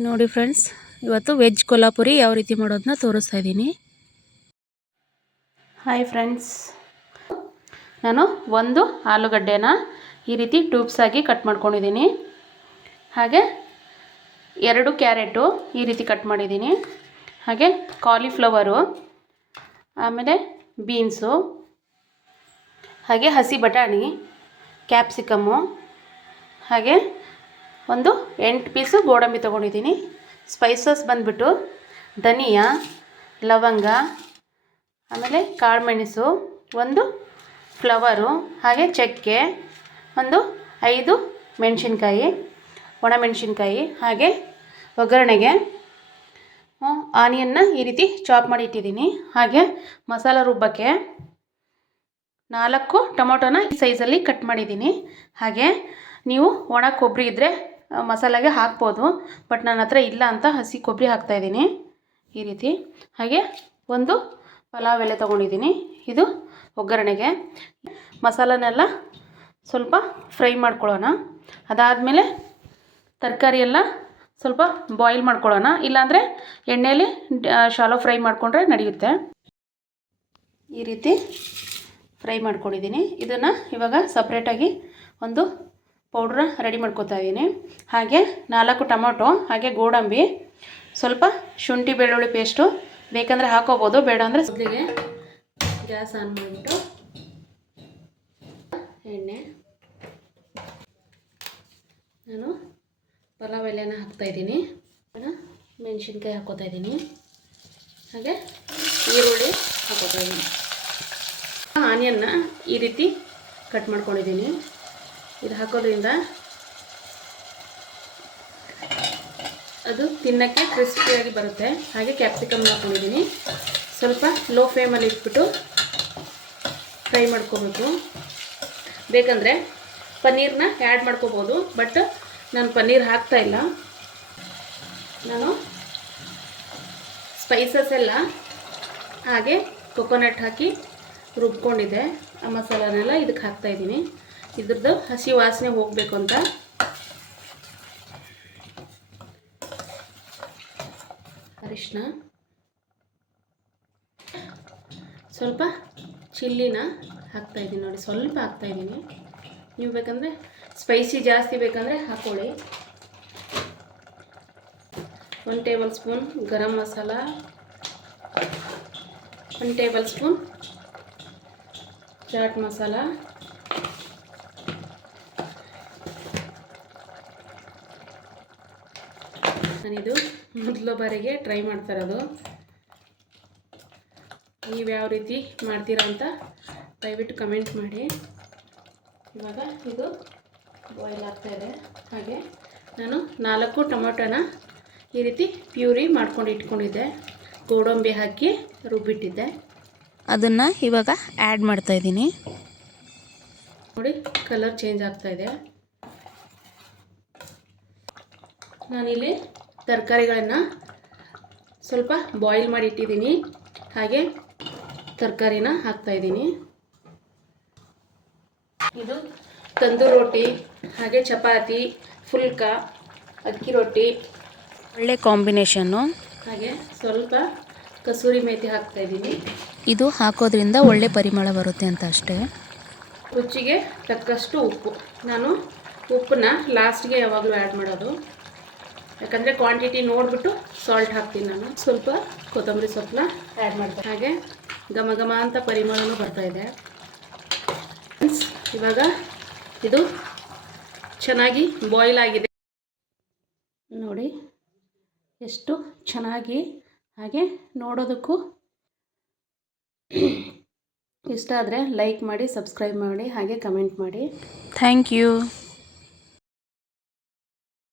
ನೋಡಿ ಫ್ರೆಂಡ್ಸ್, ಇವತ್ತು ವೆಜ್ ಕೊಲ್ಹಾಪುರಿ ಯಾವ ರೀತಿ ಮಾಡೋದನ್ನ ತೋರಿಸ್ತಾ ಇದ್ದೀನಿ. ಹಾಯ್ ಫ್ರೆಂಡ್ಸ್ ನಾನು ಒಂದು ಆಲೂಗಡ್ಡೆನ ಈ ರೀತಿ ಟ್ಯೂಬ್ಸ್ ಆಗಿ ಕಟ್ ಮಾಡ್ಕೊಂಡಿದ್ದೀನಿ. ಹಾಗೆ ಎರಡು ಕ್ಯಾರೆಟು ಈ ರೀತಿ ಕಟ್ ಮಾಡಿದ್ದೀನಿ. ಹಾಗೆ ಕಾಲಿಫ್ಲವರು ಆಮೇಲೆ ಬೀನ್ಸು ಹಾಗೆ ಹಸಿ ಬಟಾಣಿ ಕ್ಯಾಪ್ಸಿಕಮ್ಮು ಹಾಗೆ ಒಂದು ಎಂಟು ಪೀಸು ಗೋಡಂಬಿ ತೊಗೊಂಡಿದ್ದೀನಿ. ಸ್ಪೈಸಸ್ ಬಂದುಬಿಟ್ಟು ಧನಿಯಾ, ಲವಂಗ, ಆಮೇಲೆ ಕಾಳುಮೆಣಸು, ಒಂದು ಫ್ಲವರು ಹಾಗೆ ಚಕ್ಕೆ, ಒಂದು ಐದು ಮೆಣಸಿನ್ಕಾಯಿ ಒಣಮೆಣಸಿನ್ಕಾಯಿ ಹಾಗೆ ಒಗ್ಗರಣೆಗೆ ಆನಿಯನ್ನ ಈ ರೀತಿ ಚಾಪ್ ಮಾಡಿ ಇಟ್ಟಿದ್ದೀನಿ. ಹಾಗೆ ಮಸಾಲ ರುಬ್ಬಕ್ಕೆ ನಾಲ್ಕು ಟೊಮೊಟೊನ ಈ ಸೈಜಲ್ಲಿ ಕಟ್ ಮಾಡಿದ್ದೀನಿ. ಹಾಗೆ ನೀವು ಒಣ ಕೊಬ್ಬರಿ ಇದ್ದರೆ ಮಸಾಲೆಗೆ ಹಾಕ್ಬೋದು. ಬಟ್ ನನ್ನ ಹತ್ರ ಇಲ್ಲ ಅಂತ ಹಸಿ ಕೊಬ್ಬರಿ ಹಾಕ್ತಾಯಿದ್ದೀನಿ ಈ ರೀತಿ. ಹಾಗೆ ಒಂದು ಪಲಾವ್ ಎಲೆ ತೊಗೊಂಡಿದ್ದೀನಿ. ಇದು ಒಗ್ಗರಣೆಗೆ. ಮಸಾಲನೆಲ್ಲ ಸ್ವಲ್ಪ ಫ್ರೈ ಮಾಡ್ಕೊಳ್ಳೋಣ. ಅದಾದಮೇಲೆ ತರಕಾರಿ ಎಲ್ಲ ಸ್ವಲ್ಪ ಬಾಯ್ಲ್ ಮಾಡ್ಕೊಳ್ಳೋಣ. ಇಲ್ಲಾಂದರೆ ಎಣ್ಣೆಯಲ್ಲಿ ಶಾಲೋ ಫ್ರೈ ಮಾಡಿಕೊಂಡ್ರೆ ನಡೆಯುತ್ತೆ. ಈ ರೀತಿ ಫ್ರೈ ಮಾಡ್ಕೊಂಡಿದ್ದೀನಿ. ಇದನ್ನು ಇವಾಗ ಸಪ್ರೇಟಾಗಿ ಒಂದು ಪೌಡ್ರ ರೆಡಿ ಮಾಡ್ಕೊತಾ ಇದ್ದೀನಿ. ಹಾಗೆ ನಾಲ್ಕು ಟೊಮೊಟೊ, ಹಾಗೆ ಗೋಡಂಬಿ, ಸ್ವಲ್ಪ ಶುಂಠಿ ಬೆಳ್ಳುಳ್ಳಿ ಪೇಸ್ಟು ಬೇಕಂದರೆ ಹಾಕೋಬೋದು, ಬೇಡ ಅಂದರೆ ಮೊದಲಿಗೆ ಗ್ಯಾಸ್ ಆನ್ ಮಾಡಿಬಿಟ್ಟು ಎಣ್ಣೆ. ನಾನು ಪಲಾವ್ ಎಲೆನ ಹಾಕ್ತಾಯಿದ್ದೀನಿ ಮೆಣಸಿನ್ಕಾಯಿ ಹಾಕೋತಾ ಇದ್ದೀನಿ. ಹಾಗೆ ಈರುಳ್ಳಿ ಹಾಕೋತಾ ಇದ್ದೀನಿ. ಆನಿಯನ್ನ ಈ ರೀತಿ ಕಟ್ ಮಾಡ್ಕೊಂಡಿದ್ದೀನಿ. ಇದು ಹಾಕೋದ್ರಿಂದ ಅದು ತಿನ್ನೋಕ್ಕೆ ಕ್ರಿಸ್ಪಿಯಾಗಿ ಬರುತ್ತೆ. ಹಾಗೆ ಕ್ಯಾಪ್ಸಿಕಮ್ ಹಾಕೊಂಡಿದ್ದೀನಿ. ಸ್ವಲ್ಪ ಲೋ ಫ್ಲೇಮಲ್ಲಿ ಇಟ್ಬಿಟ್ಟು ಫ್ರೈ ಮಾಡ್ಕೋಬೇಕು. ಬೇಕಂದರೆ ಪನ್ನೀರನ್ನ ಆ್ಯಡ್ ಮಾಡ್ಕೋಬೋದು ಬಟ್ ನಾನು ಪನ್ನೀರ್ ಹಾಕ್ತಾ ಇಲ್ಲ. ನಾನು ಸ್ಪೈಸಸ್ ಎಲ್ಲ ಹಾಗೆ ಕೊಕೊನಟ್ ಹಾಕಿ ರುಬ್ಕೊಂಡಿದ್ದೆ. ಆ ಮಸಾಲನೆಲ್ಲ ಇದಕ್ಕೆ ಹಾಕ್ತಾಯಿದ್ದೀನಿ ಇದ್ರದ್ದು ಹಸಿ ವಾಸನೆ ಹೋಗಬೇಕು ಅಂತ. ಅರಿಶಿನ. ಸ್ವಲ್ಪ ಚಿಲ್ಲಿನ ಹಾಕ್ತಾಯಿದ್ದೀನಿ ನೋಡಿ, ಸ್ವಲ್ಪ ಹಾಕ್ತಾಯಿದ್ದೀನಿ ನೀವು ಬೇಕಂದರೆ ಸ್ಪೈಸಿ ಜಾಸ್ತಿ ಬೇಕಂದರೆ ಹಾಕ್ಕೊಳ್ಳಿ one tablespoon garam masala one tablespoon chaat masala ನಾನಿದು ಮೊದಲ ಬಾರಿಗೆ ಟ್ರೈ ಮಾಡ್ತಾ ಇರೋದು ನೀವು ಯಾವ ರೀತಿ ಮಾಡ್ತೀರಾ ಅಂತ ದಯವಿಟ್ಟು ಕಮೆಂಟ್ ಮಾಡಿ. ಇವಾಗ ಇದು ಬಾಯ್ಲ್ ಆಗ್ತಾಯಿದೆ ಹಾಗೆ ನಾನು ನಾಲ್ಕು ಟೊಮೊಟೊನ ಈ ರೀತಿ ಪ್ಯೂರಿ ಮಾಡ್ಕೊಂಡು ಇಟ್ಕೊಂಡಿದ್ದೆ. ಗೋಡಂಬಿ ಹಾಕಿ ರುಬ್ಬಿಟ್ಟಿದ್ದೆ. ಅದನ್ನು ಇವಾಗ ಆ್ಯಡ್ ಮಾಡ್ತಾಯಿದ್ದೀನಿ ನೋಡಿ ಕಲರ್ ಚೇಂಜ್ ಆಗ್ತಾಯಿದೆ ನಾನಿಲ್ಲಿ ತರಕಾರಿಗಳನ್ನು ಸ್ವಲ್ಪ ಬಾಯ್ಲ್ ಮಾಡಿ ಇಟ್ಟಿದ್ದೀನಿ. ಹಾಗೆ ತರಕಾರಿನ ಹಾಕ್ತಾಯಿದ್ದೀನಿ ಇದು ತಂದೂರು ರೊಟ್ಟಿ ಹಾಗೆ ಚಪಾತಿ ಫುಲ್ಕ ಅಕ್ಕಿ ರೊಟ್ಟಿ. ಒಳ್ಳೆ ಕಾಂಬಿನೇಷನ್ನು. ಹಾಗೆ ಸ್ವಲ್ಪ ಕಸೂರಿ ಮೇಥಿ ಹಾಕ್ತಾಯಿದ್ದೀನಿ ಇದು ಹಾಕೋದ್ರಿಂದ ಒಳ್ಳೆ ಪರಿಮಳ ಬರುತ್ತೆ ಅಂತ ಅಷ್ಟೇ. ರುಚಿಗೆ ತಕ್ಕಷ್ಟು ಉಪ್ಪು. ನಾನು ಉಪ್ಪನ್ನ ಲಾಸ್ಟ್ಗೆ ಯಾವಾಗಲೂ ಆ್ಯಡ್ ಮಾಡೋದು. ಯಾಕಂದರೆ ಕ್ವಾಂಟಿಟಿ ನೋಡಿಬಿಟ್ಟು ಸಾಲ್ಟ್ ಹಾಕ್ತೀನಿ ನಾನು. ಸ್ವಲ್ಪ ಕೊತ್ತಂಬರಿ ಸೊಪ್ಪನ್ನ ಆ್ಯಡ್ ಮಾಡ್ತೀನಿ. ಹಾಗೆ ಘಮ ಘಮ ಅಂತ ಪರಿಮಳನೂ ಬರ್ತಾಯಿದೆ ಇವಾಗ ಇದು ಚೆನ್ನಾಗಿ ಬಾಯ್ಲ್ ಆಗಿದೆ. ನೋಡಿ, ಎಷ್ಟು ಚೆನ್ನಾಗಿ ಹಾಗೆ ನೋಡೋದಕ್ಕೂ ಇಷ್ಟ ಆದರೆ ಲೈಕ್ ಮಾಡಿ ಸಬ್ಸ್ಕ್ರೈಬ್ ಮಾಡಿ, ಹಾಗೆ ಕಮೆಂಟ್ ಮಾಡಿ. Thank you